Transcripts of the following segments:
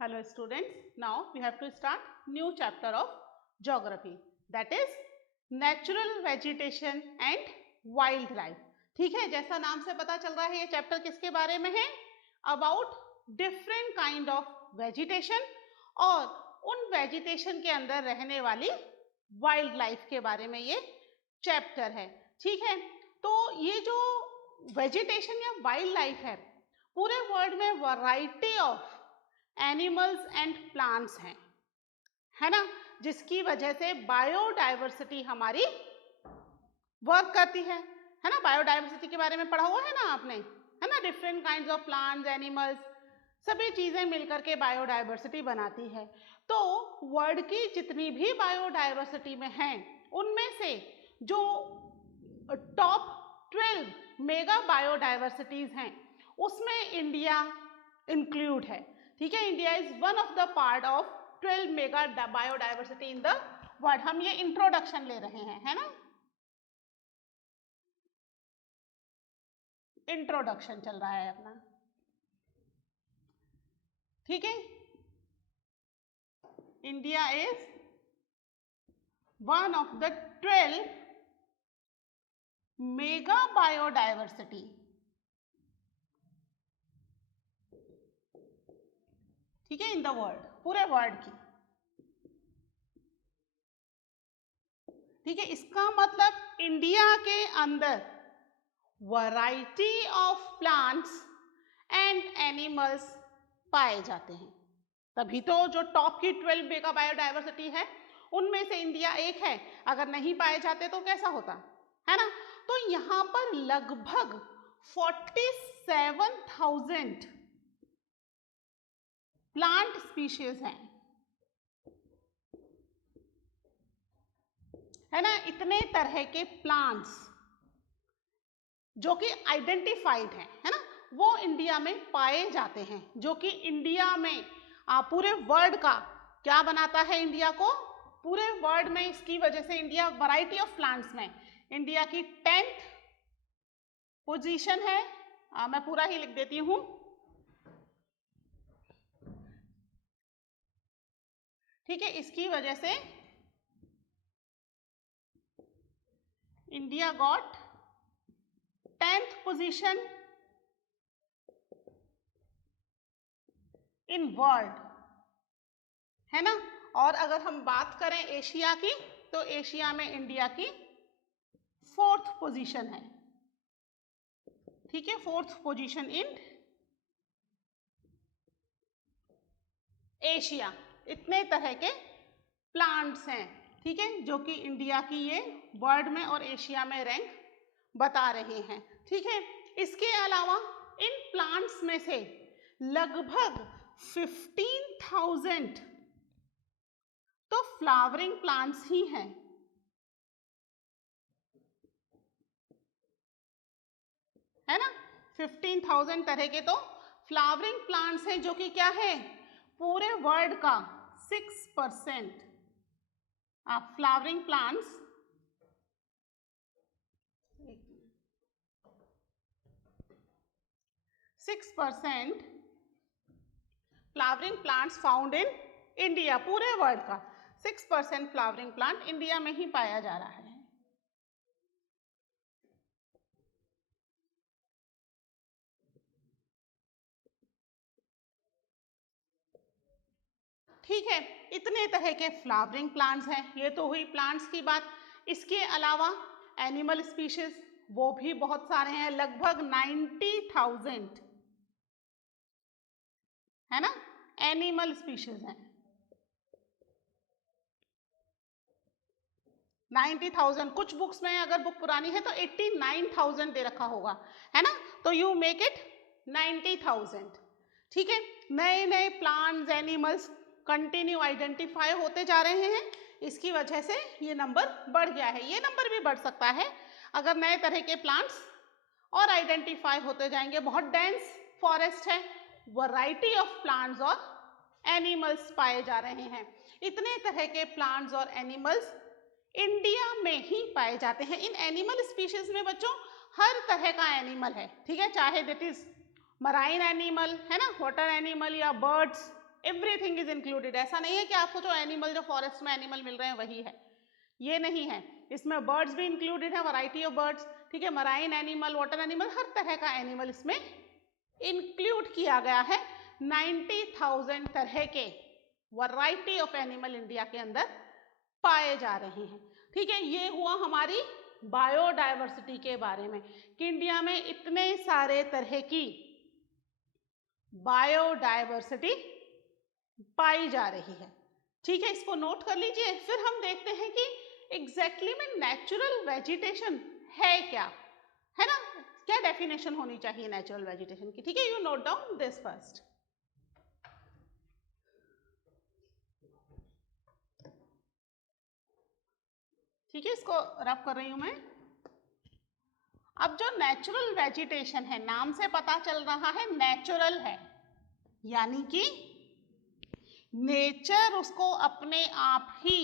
Hello students, now we have to start new chapter of geography, that is natural vegetation and wildlife. ठीक है, जैसा नाम से पता चल रहा है ये चैप्टर किसके बारे में है? About different kind of vegetation और उन वेजिटेशन के अंदर रहने वाली वाइल्ड लाइफ के बारे में ये चैप्टर है. ठीक है, तो ये जो वेजिटेशन या वाइल्ड लाइफ है, पूरे वर्ल्ड में variety of animals and plants हैं, है ना, जिसकी वजह से बायोडाइवर्सिटी हमारी वर्क करती है ना. बायोडाइवर्सिटी के बारे में पढ़ा हुआ है ना आपने, है ना. Different kinds of plants, animals, सभी चीजें मिलकर के बायोडाइवर्सिटी बनाती है. तो वर्ल्ड की जितनी भी बायोडाइवर्सिटी में हैं, उनमें से जो टॉप 12 मेगा बायोडाइवर्सिटीज हैं, उसमें इंडिया इंक्लूड है. ठीक है, India is one of the part of 12 mega biodiversity in the world. हम ये इंट्रोडक्शन ले रहे हैं, है ना, इंट्रोडक्शन चल रहा है अपना. ठीक है, India is one of the 12 mega biodiversity. ठीक है, इन द वर्ल्ड, पूरे वर्ल्ड की. ठीक है, इसका मतलब इंडिया के अंदर variety of plants and animals पाए जाते हैं. तभी तो जो टॉप की 12 मेगा बायोडाइवर्सिटी है, उनमें से इंडिया एक है. अगर नहीं पाए जाते तो कैसा होता, है ना. तो यहां पर लगभग 47,000 प्लांट स्पीशीज हैं, है ना. इतने तरह के प्लांट्स जो कि आइडेंटिफाइड हैं, है ना, वो इंडिया में पाए जाते हैं, जो कि इंडिया में पूरे वर्ल्ड का क्या बनाता है, इंडिया को पूरे वर्ल्ड में. इसकी वजह से इंडिया वैरायटी ऑफ प्लांट्स में इंडिया की 10th पोजीशन है. मैं पूरा ही लिख देती हूं. ठीक है, इसकी वजह से India got 10th position in world, है ना. और अगर हम बात करें एशिया की, तो एशिया में इंडिया की 4th पोजीशन है. ठीक है, 4th पोजीशन इन एशिया. इतने तरह के प्लांट्स हैं, ठीक है, जो कि इंडिया की ये वर्ल्ड में और एशिया में रैंक बता रहे हैं. ठीक है, इसके अलावा इन प्लांट्स में से लगभग 15,000 तो फ्लावरिंग प्लांट्स ही हैं, है ना. 15,000 तरह के तो फ्लावरिंग प्लांट्स हैं, जो कि क्या है, पूरे वर्ल्ड का 6% flowering plants. 6% flowering plants found in India. पूरे वर्ल्ड का 6% फ्लावरिंग प्लांट इंडिया में ही पाया जा रहा है. ठीक है, इतने तरह के फ्लावरिंग प्लांट्स हैं. ये तो हुई प्लांट्स की बात. इसके अलावा एनिमल स्पीशीज वो भी बहुत सारे हैं, लगभग 90,000, है ना, एनिमल स्पीशीज हैं. 90,000. कुछ बुक्स में अगर बुक पुरानी है तो 89,000 दे रखा होगा, है ना. तो यू मेक इट 90,000. ठीक है, नए नए प्लांट्स, एनिमल्स कंटिन्यू आइडेंटिफाई होते जा रहे हैं. इसकी वजह से ये नंबर बढ़ गया है. ये नंबर भी बढ़ सकता है अगर नए तरह के प्लांट्स और आइडेंटिफाई होते जाएंगे. बहुत डेंस फॉरेस्ट है, वैरायटी ऑफ प्लांट्स और एनिमल्स पाए जा रहे हैं. इतने तरह के प्लांट्स और एनिमल्स इंडिया में ही पाए जाते हैं. इन एनिमल स्पीशीज में बच्चों हर तरह का एनिमल है. ठीक है, चाहे दैट इज मराइन एनिमल, है ना, वाटर एनिमल, या बर्ड्स, एवरीथिंग इज इंक्लूडेड। ऐसा नहीं है कि आप सोचो एनिमल जो फॉरेस्ट में एनिमल मिल रहे हैं वही है, ये नहीं है। इसमें बर्ड्स भी इंक्लूडेड है, वैरायटी ऑफ बर्ड्स, ठीक है, मराइन एनिमल, वाटर एनिमल, हर तरह का एनिमल इसमें इंक्लूड किया गया है। 90,000 तरह के वैरायटी ऑफ एनिमल इंडिया के अंदर पाए जा रहे हैं, ठीक है। ये हुआ हमारी बायोडायवर्सिटी के बारे में कि इंडिया में इतने सारे तरह की बायोडायवर्सिटी पाई जा रही है, ठीक है, इसको नोट कर लीजिए। फिर हम देखते हैं कि एग्जैक्टली में नेचुरल वेजिटेशन है क्या, है ना, क्या डेफिनेशन होनी चाहिए नेचुरल वेजिटेशन की, ठीक है। You note down this first. ठीक है, इसको रफ कर रही हूं मैं। अब जो नेचुरल वेजिटेशन है, नाम से पता चल रहा है नेचुरल है, यानी कि नेचर उसको अपने आप ही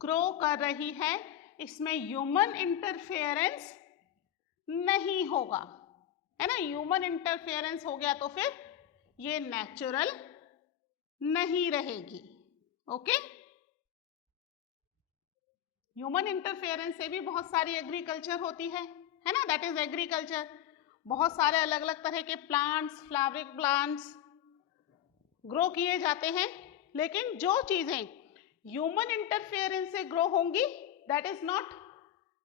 ग्रो कर रही है, इसमें ह्यूमन इंटरफेरेंस नहीं होगा, है ना। ह्यूमन इंटरफेरेंस हो गया तो फिर ये नेचुरल नहीं रहेगी, ओके। ह्यूमन इंटरफेरेंस से भी बहुत सारी एग्रीकल्चर होती है ना, दैट इज एग्रीकल्चर। बहुत सारे अलग अलग तरह के प्लांट्स, फ्लावरिंग प्लांट्स ग्रो किए जाते हैं, लेकिन जो चीजें ह्यूमन इंटरफेरेंस से ग्रो होंगी that is not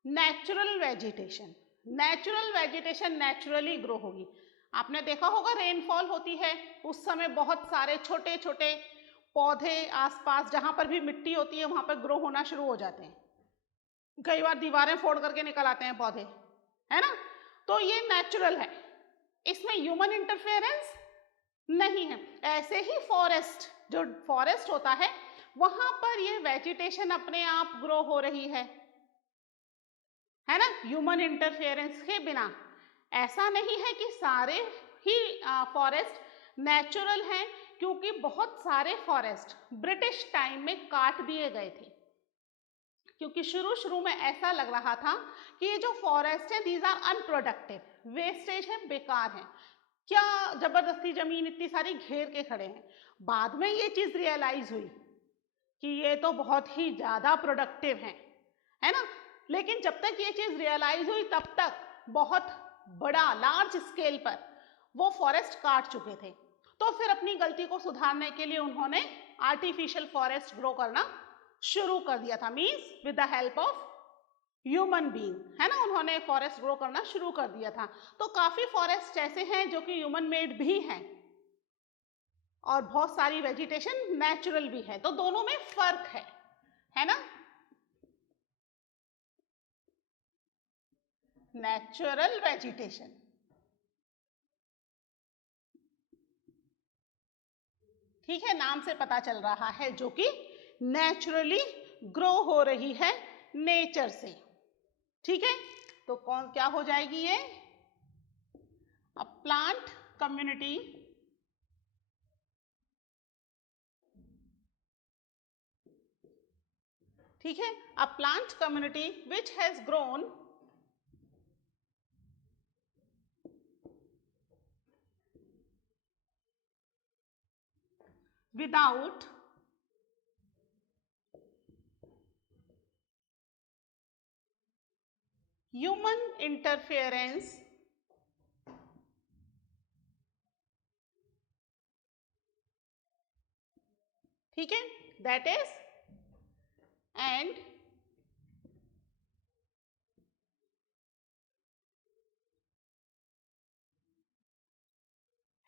natural vegetation. Natural vegetation naturally grow होगी। आपने देखा होगा रेनफॉल होती है उस समय बहुत सारे छोटे छोटे पौधे आसपास जहां पर भी मिट्टी होती है वहां पर ग्रो होना शुरू हो जाते हैं, कई बार दीवारें फोड़ करके निकल आते हैं पौधे, है ना। तो ये नेचुरल है, इसमें ह्यूमन इंटरफेरेंस नहीं है। ऐसे ही फॉरेस्ट, जो फॉरेस्ट होता है वहां पर ये वेजिटेशन अपने आप ग्रो हो रही है ना, ह्यूमन इंटरफेरेंस के बिना। ऐसा नहीं है कि सारे ही फॉरेस्ट नेचुरल हैं, क्योंकि बहुत सारे फॉरेस्ट ब्रिटिश टाइम में काट दिए गए थे, क्योंकि शुरू में ऐसा लग रहा था कि ये जो फॉरेस्ट है दीज आर अनप्रोडक्टिव, वेस्टेज है, बेकार है, क्या जबरदस्ती जमीन इतनी सारी घेर के खड़े हैं। बाद में ये चीज रियलाइज हुई कि ये तो बहुत ही ज्यादा प्रोडक्टिव है ना। लेकिन जब तक ये चीज रियलाइज हुई तब तक बहुत बड़ा लार्ज स्केल पर वो फॉरेस्ट काट चुके थे। तो फिर अपनी गलती को सुधारने के लिए उन्होंने आर्टिफिशियल फॉरेस्ट ग्रो करना शुरू कर दिया था, means with the help of human being, है ना, उन्होंने फॉरेस्ट ग्रो करना शुरू कर दिया था। तो काफी फॉरेस्ट ऐसे हैं जो कि ह्यूमन मेड भी हैं और बहुत सारी वेजिटेशन नेचुरल भी है, तो दोनों में फर्क है ना। नेचुरल वेजिटेशन, ठीक है, नाम से पता चल रहा है जो कि नेचुरली ग्रो हो रही है नेचर से, ठीक है। तो कौन क्या हो जाएगी ये, अ प्लांट कम्युनिटी ठीक है, a plant community which has grown without human interference ठीक है, that is and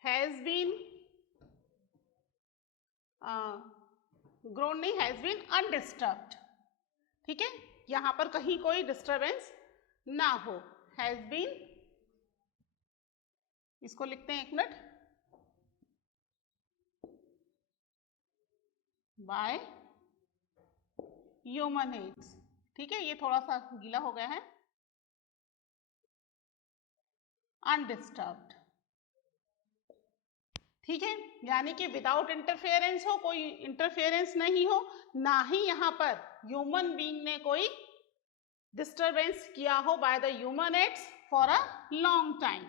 has been grown नहीं, has been undisturbed, ठीक है, यहां पर कहीं कोई डिस्टर्बेंस ना हो, हैज बीन, इसको लिखते हैं एक मिनट, बाय ह्यूमन एड्स, ठीक है, ये थोड़ा सा गीला हो गया है, अनडिस्टर्ब्ड, ठीक है, यानी कि विदाउट इंटरफेरेंस हो, कोई इंटरफेरेंस नहीं हो, ना ही यहां पर ह्यूमन बीइंग ने कोई डिस्टर्बेंस किया हो by the human aids for a long time.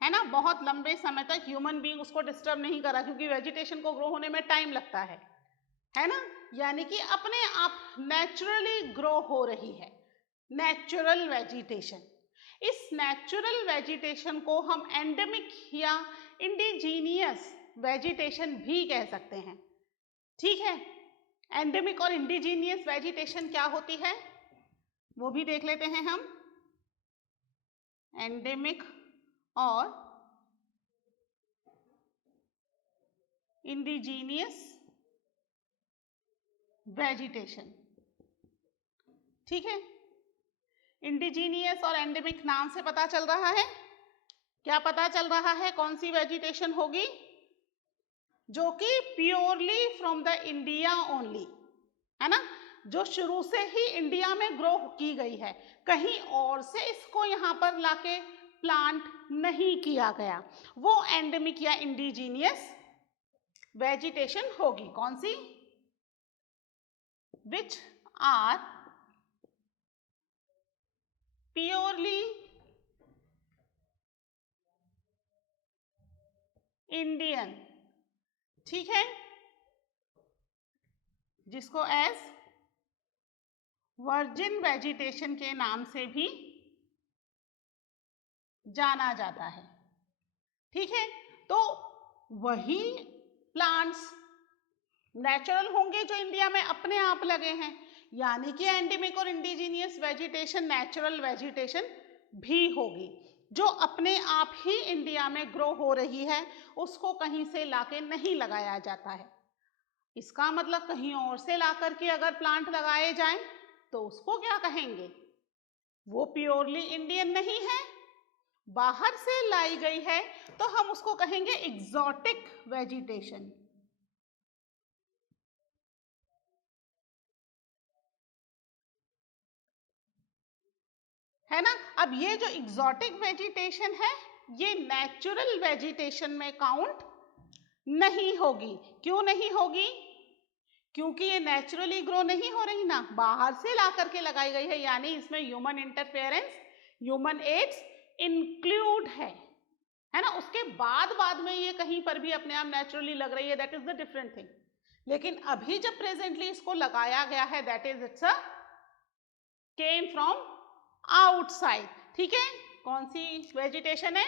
है ना, बहुत लंबे समय तक ह्यूमन बीइंग उसको डिस्टर्ब नहीं करा, क्योंकि वेजिटेशन को ग्रो होने में टाइम लगता है ना, यानी कि अपने आप नेचुरली ग्रो हो रही है, नेचुरल वेजिटेशन। इस नेचुरल वेजिटेशन को हम एंडेमिक या इंडिजीनियस वेजिटेशन भी कह सकते हैं। ठीक है, एंडेमिक और इंडिजीनियस वेजिटेशन क्या होती है वो भी देख लेते हैं हम। एंडेमिक और इंडिजीनियस वेजिटेशन, ठीक है। इंडिजीनियस और एंडेमिक नाम से पता चल रहा है, क्या पता चल रहा है, कौन सी वेजिटेशन होगी, जो कि purely from the India only, है ना, जो शुरू से ही इंडिया में ग्रो की गई है, कहीं और से इसको यहाँ पर लाके प्लांट नहीं किया गया, वो एंडेमिक या इंडिजीनियस वेजिटेशन होगी। कौन सी, विच आर प्योरली इंडियन, ठीक है, जिसको एज वर्जिन वेजिटेशन के नाम से भी जाना जाता है, ठीक है। तो वही प्लांट्स नेचुरल होंगे जो इंडिया में अपने आप लगे हैं, यानी कि एंडेमिक और इंडिजीनियस वेजिटेशन नेचुरल वेजिटेशन भी होगी, जो अपने आप ही इंडिया में ग्रो हो रही है, उसको कहीं से लाके नहीं लगाया जाता है। इसका मतलब कहीं और से ला करके अगर प्लांट लगाए जाएं तो उसको क्या कहेंगे, वो प्योरली इंडियन नहीं है, बाहर से लाई गई है, तो हम उसको कहेंगे एग्जॉटिक वेजिटेशन, है ना। अब ये जो एग्जॉटिक वेजिटेशन है ये नेचुरल वेजिटेशन में काउंट नहीं होगी। क्यों नहीं होगी, क्योंकि ये नेचुरली ग्रो नहीं हो रही ना, बाहर से ला करके लगाई गई है, यानी इसमें human interference, human aids include है ना। उसके बाद में ये कहीं पर भी अपने आप नेचुरली लग रही है, that is the different thing. लेकिन अभी जब प्रेजेंटली इसको लगाया गया है, that is it's a came from outside, ठीक है। कौन सी वेजिटेशन है,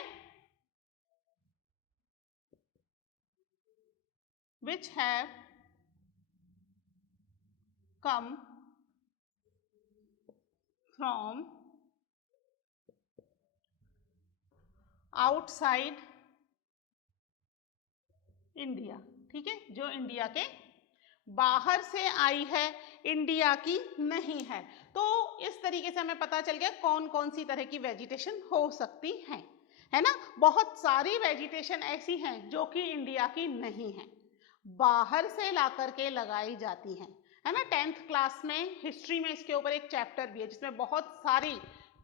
which have come from outside India, ठीक है, जो इंडिया के बाहर से आई है, इंडिया की नहीं है। तो इस तरीके से हमें पता चल गया कौन कौन सी तरह की वेजिटेशन हो सकती है ना। बहुत सारी वेजिटेशन ऐसी हैं जो कि इंडिया की नहीं है, बाहर से ला करके लगाई जाती हैं, है ना। 10th क्लास में हिस्ट्री में इसके ऊपर एक चैप्टर भी है जिसमें बहुत सारी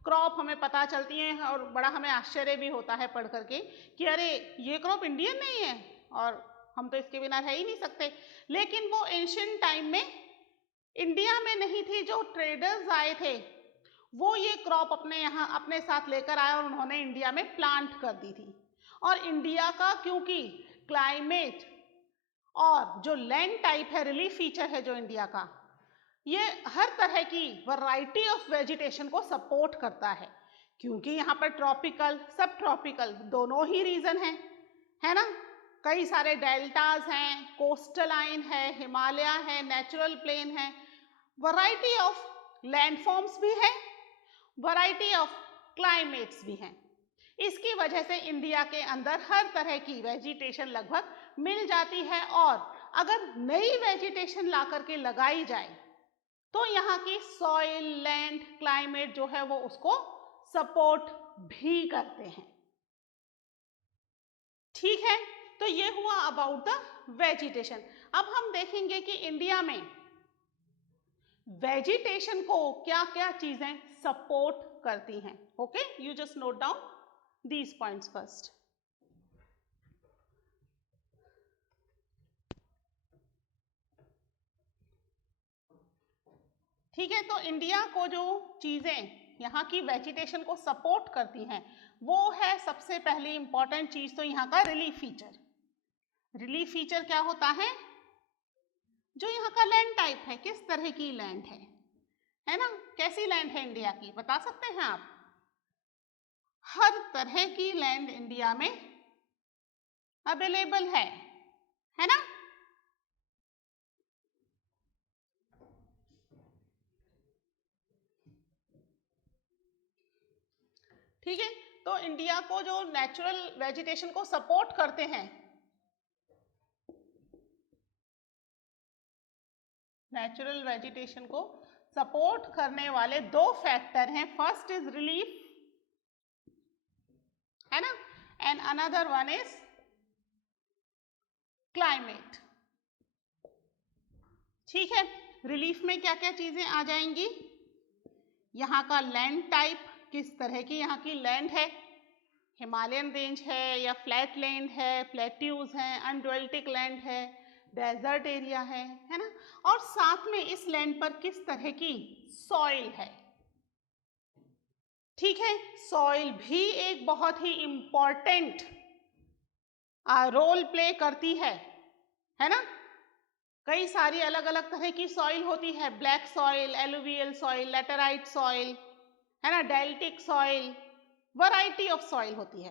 क्रॉप हमें पता चलती हैं, और बड़ा हमें आश्चर्य भी होता है पढ़ करके कि अरे ये क्रॉप इंडियन नहीं है और हम तो इसके बिना रह ही नहीं सकते। लेकिन वो एंशिएंट टाइम में इंडिया में नहीं थी, जो ट्रेडर्स आए थे वो ये क्रॉप अपने यहाँ अपने साथ लेकर आए और उन्होंने इंडिया में प्लांट कर दी थी। और इंडिया का क्योंकि क्लाइमेट और जो लैंड टाइप है, रिलीफ फीचर है जो इंडिया का, ये हर तरह की वैरायटी ऑफ वेजिटेशन को सपोर्ट करता है, क्योंकि यहाँ पर ट्रॉपिकल सब ट्रॉपिकल दोनों ही रीजन है ना। कई सारे डेल्टाज हैं, कोस्टलाइन है, हिमालय है, नेचुरल प्लेन है, वैरायटी ऑफ लैंडफॉर्म्स भी है, वैरायटी ऑफ क्लाइमेट्स भी हैं। इसकी वजह से इंडिया के अंदर हर तरह की वेजिटेशन लगभग मिल जाती है, और अगर नई वेजिटेशन ला करके लगाई जाए तो यहाँ की सॉइल, लैंड, क्लाइमेट जो है वो उसको सपोर्ट भी करते हैं, ठीक है। तो ये हुआ अबाउट द वेजिटेशन। अब हम देखेंगे कि इंडिया में वेजिटेशन को क्या क्या चीजें सपोर्ट करती हैं। Okay, you just note down these points first. ठीक है, तो इंडिया को जो चीजें यहाँ की वेजिटेशन को सपोर्ट करती हैं, वो है सबसे पहली इंपॉर्टेंट चीज तो यहाँ का रिलीफ फीचर। रिलीफ फीचर क्या होता है? जो यहाँ का लैंड टाइप है, किस तरह की लैंड है ना, कैसी लैंड है इंडिया की, बता सकते हैं आप? हर तरह की लैंड इंडिया में अवेलेबल है ना। ठीक है, तो इंडिया को जो नेचुरल वेजिटेशन को सपोर्ट करते हैं, नेचुरल वेजिटेशन को सपोर्ट करने वाले दो फैक्टर हैं। फर्स्ट इज रिलीफ, है ना, and another one is climate. ठीक है, रिलीफ में क्या क्या चीजें आ जाएंगी? यहाँ का लैंड टाइप, किस तरह की यहाँ की लैंड है, हिमालयन रेंज है या फ्लैट लैंड है, प्लेट्यूज हैं, अनड्वेल्टिक लैंड है, डेजर्ट एरिया है ना, और साथ में इस लैंड पर किस तरह की सॉइल है। ठीक है, सॉइल भी एक बहुत ही इंपॉर्टेंट रोल प्ले करती है ना। कई सारी अलग अलग तरह की सॉइल होती है, black soil, alluvial soil, laterite soil, है ना, deltaic soil, variety of soil होती है।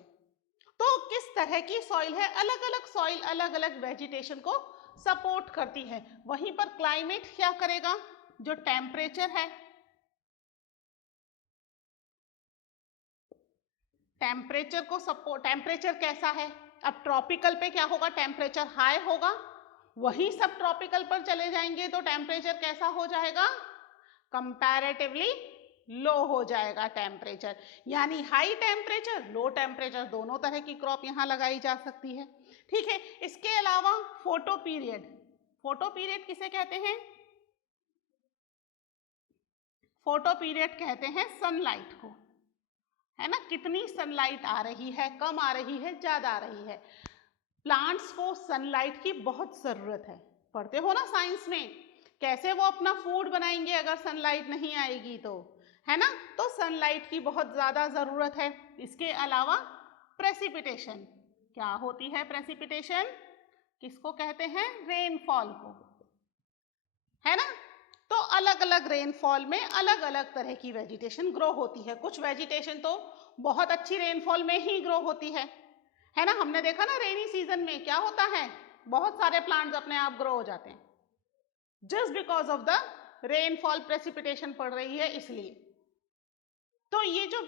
तो किस तरह की सॉइल है, अलग अलग सॉइल अलग अलग वेजिटेशन को सपोर्ट करती है। वहीं पर क्लाइमेट क्या करेगा, जो टेम्परेचर है, टेम्परेचर को सपोर्ट, टेम्परेचर कैसा है, अब ट्रॉपिकल पे क्या होगा, टेम्परेचर हाई होगा, वही सब ट्रॉपिकल पर चले जाएंगे तो टेम्परेचर कैसा हो जाएगा, कंपैरेटिवली लो हो जाएगा टेम्परेचर। यानी हाई टेम्परेचर, लो टेम्परेचर, दोनों तरह की क्रॉप यहाँ लगाई जा सकती है। ठीक है, इसके अलावा फोटो पीरियड, फोटो पीरियड किसे कहते हैं? फोटो पीरियड कहते हैं सनलाइट को, है ना, कितनी सनलाइट आ रही है, कम आ रही है, ज्यादा आ रही है। प्लांट्स को सनलाइट की बहुत जरूरत है, पढ़ते हो ना साइंस में, कैसे वो अपना फूड बनाएंगे अगर सनलाइट नहीं आएगी तो, है ना। तो सनलाइट की बहुत ज्यादा जरूरत है। इसके अलावा प्रेसिपिटेशन, क्या होती है प्रेसिपिटेशन, किसको कहते हैं, रेनफॉल को, है ना। तो अलग अलग रेनफॉल में अलग अलग तरह की वेजिटेशन ग्रो होती है। कुछ वेजिटेशन तो बहुत अच्छी रेनफॉल में ही ग्रो होती है ना। हमने देखा ना रेनी सीजन में क्या होता है, बहुत सारे प्लांट्स अपने आप ग्रो हो जाते हैं, just because of the rainfall, precipitation पड़ रही है इसलिए। तो ये जो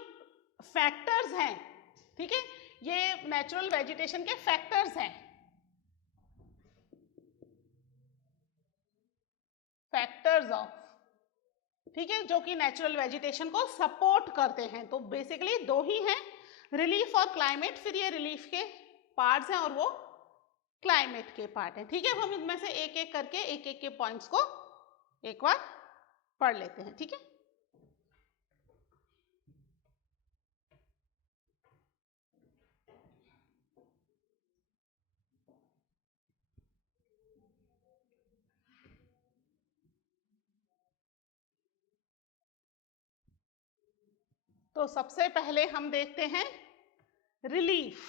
फैक्टर्स हैं, ठीक है, ये नेचुरल वेजिटेशन के फैक्टर्स हैं, फैक्टर्स ऑफ, ठीक है, जो कि नेचुरल वेजिटेशन को सपोर्ट करते हैं। तो बेसिकली दो ही हैं, रिलीफ और क्लाइमेट। फिर ये रिलीफ के पार्ट्स हैं और वो क्लाइमेट के पार्ट हैं। ठीक है, हम इनमें से एक एक करके एक एक के पॉइंट्स को एक बार पढ़ लेते हैं। ठीक है, तो सबसे पहले हम देखते हैं रिलीफ।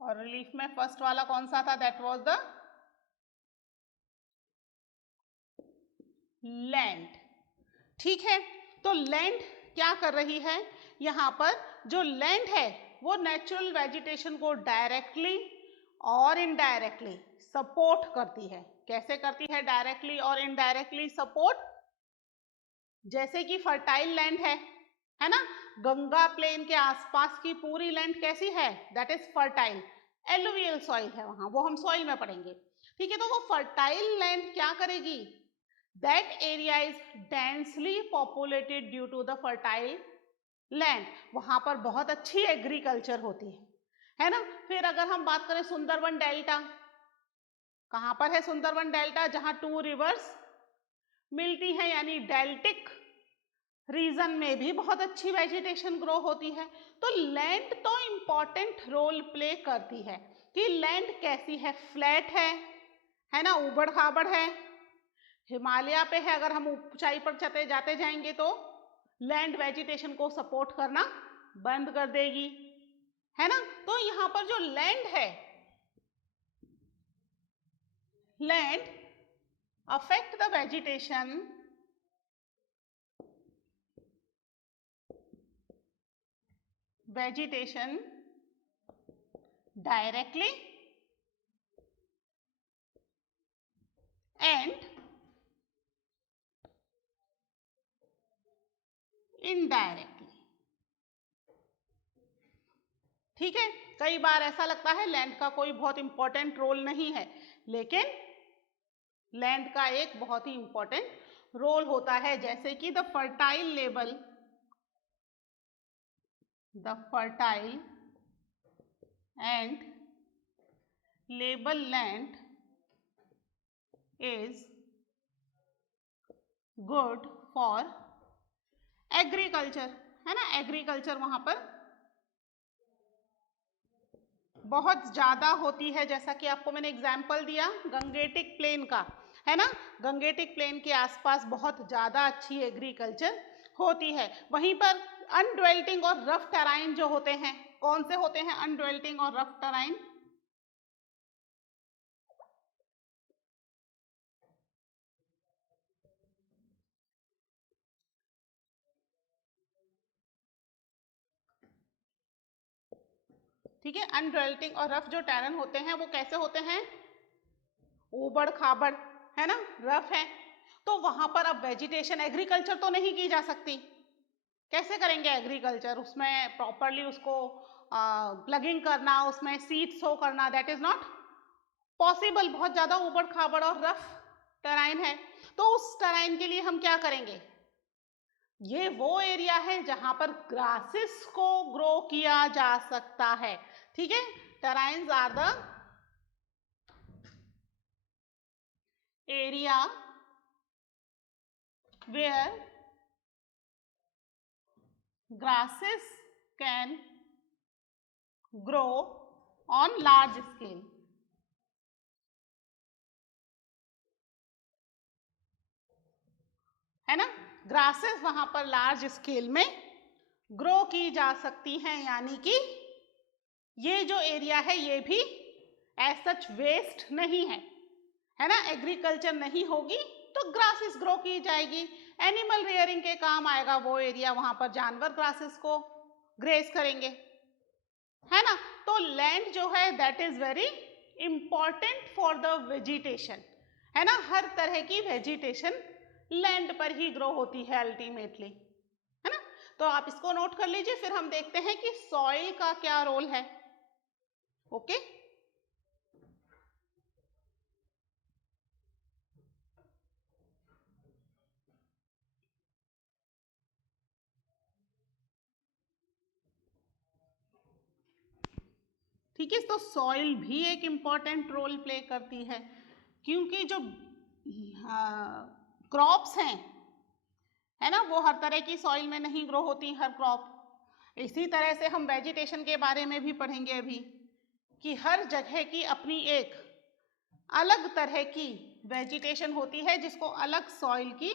और रिलीफ में फर्स्ट वाला कौन सा था, दैट वाज द लैंड। ठीक है, तो लैंड क्या कर रही है, यहां पर जो लैंड है वो नेचुरल वेजिटेशन को डायरेक्टली और इनडायरेक्टली सपोर्ट करती है। कैसे करती है डायरेक्टली और इनडायरेक्टली सपोर्ट, जैसे कि फर्टाइल लैंड है ना, गंगा प्लेन के आसपास की पूरी लैंड कैसी है, that is fertile, alluvial soil है वहां, वो हम सॉइल में पढ़ेंगे। ठीक है, तो वो फर्टाइल लैंड क्या करेगी, that area is densely populated due to the fertile land, वहां पर बहुत अच्छी एग्रीकल्चर होती है ना। फिर अगर हम बात करें सुंदरबन डेल्टा, कहां पर है सुंदरबन डेल्टा, जहां 2 रिवर्स मिलती हैं, यानी डेल्टिक रीजन में भी बहुत अच्छी वेजिटेशन ग्रो होती है। तो लैंड तो इंपॉर्टेंट रोल प्ले करती है कि लैंड कैसी है, फ्लैट है ना, उबड़ खाबड़ है, हिमालय पे है, अगर हम ऊंचाई पर चलते जाते जाएंगे तो लैंड वेजिटेशन को सपोर्ट करना बंद कर देगी, है ना। तो यहाँ पर जो लैंड है, land affect the vegetation directly and indirectly। ठीक है, कई बार ऐसा लगता है लैंड का कोई बहुत इंपॉर्टेंट रोल नहीं है, लेकिन लैंड का एक बहुत ही इंपॉर्टेंट रोल होता है, जैसे कि the fertile and label land is good for agriculture, है ना। एग्रीकल्चर वहां पर बहुत ज्यादा होती है, जैसा कि आपको मैंने एग्जाम्पल दिया गंगेटिक प्लेन का, है ना। गंगेटिक प्लेन के आसपास बहुत ज्यादा अच्छी एग्रीकल्चर होती है। वहीं पर अनड्वेल्टिंग और रफ टेराइन जो होते हैं, कौन से होते हैं अनड्वेल्टिंग और रफ टेराइन? ठीक है, अनड्वेल्टिंग और रफ जो टेरेन होते हैं वो कैसे होते हैं? ऊबड़ खाबड़, है ना, रफ है। तो वहां पर अब वेजिटेशन, एग्रीकल्चर तो नहीं की जा सकती। कैसे करेंगे एग्रीकल्चर? उसमें प्रॉपरली उसको प्लगिंग करना, उसमें सीड सो करना, दैट इज नॉट पॉसिबल। बहुत ज्यादा ऊबड़ खाबड़ और रफ टेराइन है। तो उस टेराइन के लिए हम क्या करेंगे? ये वो एरिया है जहां पर ग्रासेस को ग्रो किया जा सकता है। ठीक है, terrains are the area where grasses can grow on large scale। है ना, ग्रासेस वहां पर लार्ज स्केल में ग्रो की जा सकती हैं, यानी कि ये जो एरिया है ये भी एज सच वेस्ट नहीं है, है ना। एग्रीकल्चर नहीं होगी तो ग्रासेस ग्रो की जाएगी, एनिमल रेयरिंग के काम आएगा वो एरिया, वहां पर जानवर ग्रासेस को ग्रेस करेंगे, है ना। तो लैंड जो है that is very important for the vegetation, है ना। हर तरह की वेजिटेशन लैंड पर ही ग्रो होती है अल्टीमेटली, है ना। तो आप इसको नोट कर लीजिए, फिर हम देखते हैं कि सॉइल का क्या रोल है। ओके, ठीक है। तो सॉइल भी एक इम्पॉर्टेंट रोल प्ले करती है, क्योंकि जो क्रॉप्स हैं, है ना, वो हर तरह की सॉइल में नहीं ग्रो होती हर क्रॉप। इसी तरह से हम वेजिटेशन के बारे में भी पढ़ेंगे अभी, कि हर जगह की अपनी एक अलग तरह की वेजिटेशन होती है जिसको अलग सॉइल की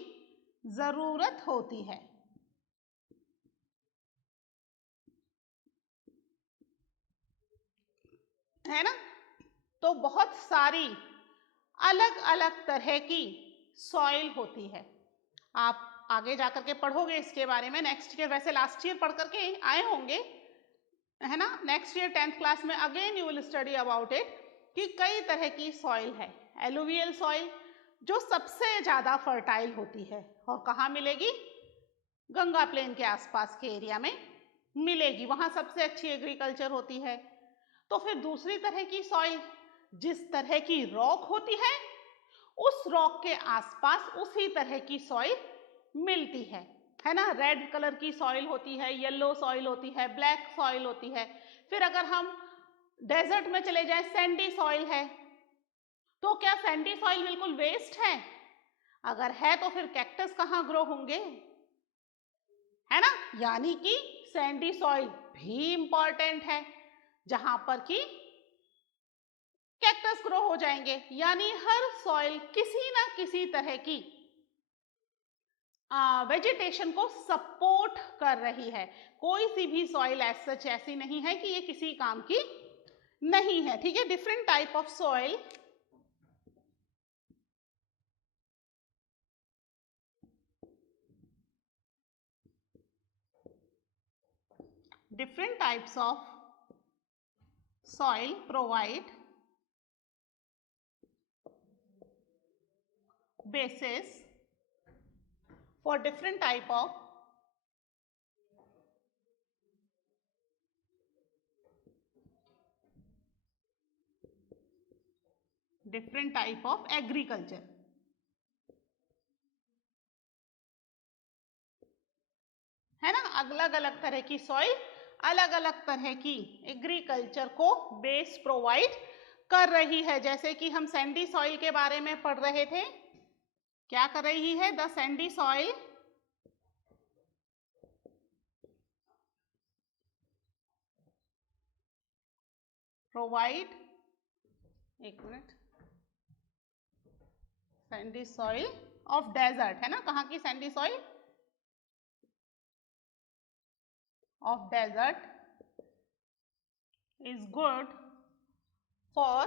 जरूरत होती है ना। तो बहुत सारी अलग अलग तरह की सॉइल होती है। आप आगे जाकर के पढ़ोगे इसके बारे में नेक्स्ट ईयर, वैसे लास्ट ईयर पढ़ करके आए होंगे, है ना। नेक्स्ट ईयर 10th क्लास में again you will study about it, कि कई तरह की सॉइल है। एलुवियल सॉइल जो सबसे ज्यादा फर्टाइल होती है और कहाँ मिलेगी? गंगा प्लेन के आसपास के एरिया में मिलेगी, वहां सबसे अच्छी एग्रीकल्चर होती है। तो फिर दूसरी तरह की सॉइल, जिस तरह की रॉक होती है उस रॉक के आसपास उसी तरह की सॉइल मिलती है ना। रेड कलर की सॉइल होती है, येलो सॉइल होती है, ब्लैक सॉइल होती है। फिर अगर हम डेजर्ट में चले जाएं, सैंडी सॉइल है। तो क्या सैंडी सॉइल बिल्कुल वेस्ट है? अगर है तो फिर कैक्टस कहाँ ग्रो होंगे, है ना। यानी कि सैंडी सॉइल भी इंपॉर्टेंट है, जहां पर कि कैक्टस ग्रो हो जाएंगे। यानी हर सॉइल किसी ना किसी तरह की वेजिटेशन को सपोर्ट कर रही है। कोई सी भी सॉइल एज सच ऐसी नहीं है कि ये किसी काम की नहीं है। ठीक है, different type of soil different types of soil provide basis for different type of agriculture। है ना, अलग अलग तरह की सॉइल अलग अलग तरह की एग्रीकल्चर को बेस प्रोवाइड कर रही है। जैसे कि हम सैंडी सॉइल के बारे में पढ़ रहे थे, क्या कर रही है? द सैंडी सॉइल प्रोवाइड, एक minute, sandy soil of desert, है ना, कहाँ की sandy soil? Of desert is good for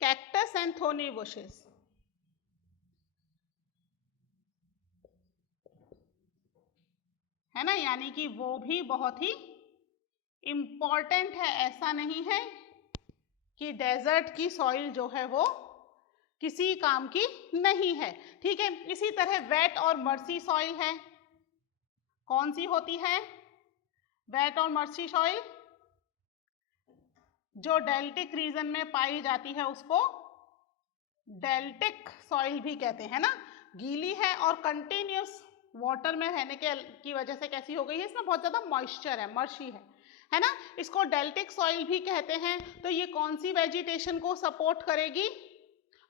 cactus and thorny bushes। है ना, यानी कि वो भी बहुत ही इंपॉर्टेंट है। ऐसा नहीं है कि डेजर्ट की सॉइल जो है वो किसी काम की नहीं है। ठीक है, इसी तरह वेट और मर्सी सॉइल है। कौन सी होती है? वेट और मर्सी सॉइल जो डेल्टिक रीजन में पाई जाती है उसको डेल्टिक सॉइल भी कहते हैं ना। गीली है और कंटिन्यूस वाटर में रहने की वजह से कैसी हो गई है? इसमें बहुत ज्यादा मॉइस्चर है, मर्शी है ना, इसको डेल्टिक सॉइल भी कहते हैं। तो ये कौन सी वेजिटेशन को सपोर्ट करेगी?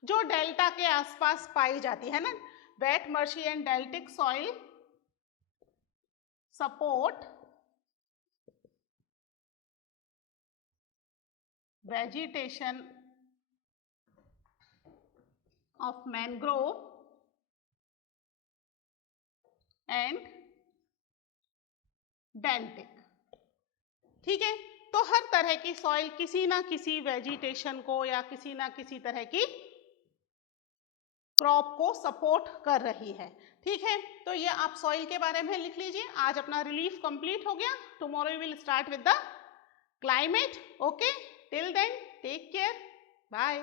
जो डेल्टा के आसपास पाई जाती है ना। Wet, marshy and deltaic soil support vegetation of mangrove and deltic। ठीक है, तो हर तरह की सॉइल किसी ना किसी वेजिटेशन को या किसी ना किसी तरह की क्रॉप को सपोर्ट कर रही है। ठीक है, तो ये आप सॉइल के बारे में लिख लीजिए। आज अपना रिलीफ कंप्लीट हो गया। Tomorrow we will start with the climate. Okay, till then take care, bye.